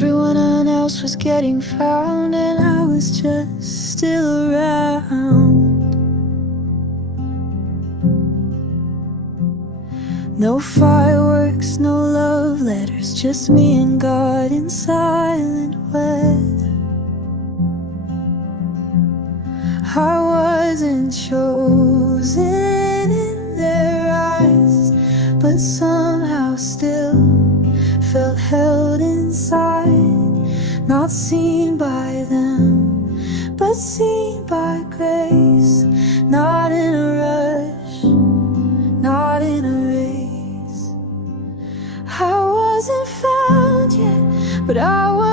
Everyone else was getting found, and I was just still around. No fireworks, no love letters, just me and God in silent weather. I wasn't chosen in their eyes, but somehow still felt held inside. Not seen by them, but seen by grace. Not in a rush, not in a race. I wasn't found yet, but I was